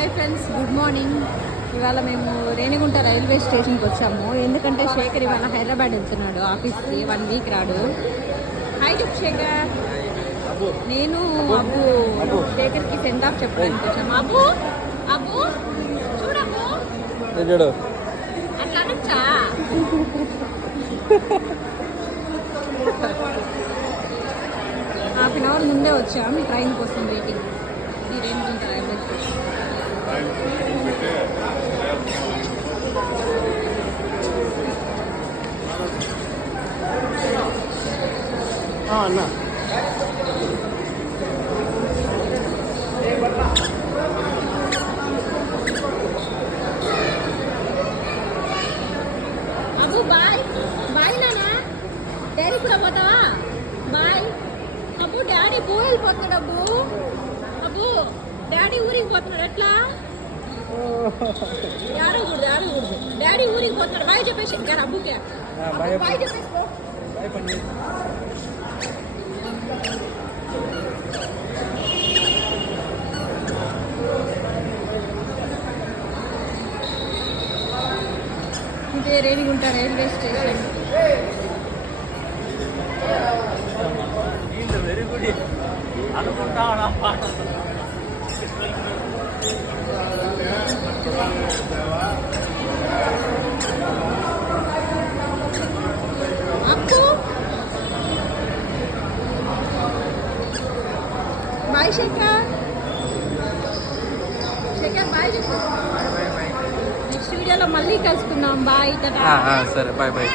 Hi friends, good morning. ఇవాళ మేము Renigunta railway స్టేషన్కి వచ్చాము. ఎందుకంటే శేఖర్ ఇవాళ హైదరాబాద్ వెళ్తున్నాడు ఆఫీస్కి, 1 వీక్ రాడు. హాయ్ చెప్పు శేఖర్. నేను అబ్బు శేఖర్కి సెండ్ ఆఫ్ చెప్పడానికి వచ్చాము. అబ్బు అబ్బు చూడబ్బు చూడు అట్లా అనొచ్చా? హాఫ్ అన్ అవర్ ముందే వచ్చాము ట్రైన్ కోసం వెయిటింగ్. ఈ రేణిగుంట రైల్వే స్టేషన్. అన్నా అబ్బు బాయ్ బాయ్ నానా. డాడీ కూడా పోతావా? బాయ్ అబ్బు. డాడీ ఊరు వెళ్ళిపోతున్నాడు. అబ్బు అబ్బు డాడీ ఊరికి పోతున్నాడు. ఎట్లా ఆడకూడదు. డాడీ ఊరికి పోతున్నాడు. బాయ్ చెప్పేసి గారు అబ్బుకే. బాయ్ చెప్పేసి ఇదే Renigunta railway station. Very good అనుకుంటా అప్పు బాయ్ శేఖర్. బాయ్ చెప్పు. నెక్స్ట్ వీడియోలో మళ్ళీ కలుసుకుందాం. బాయ్. సరే బాయ్ బాయ్.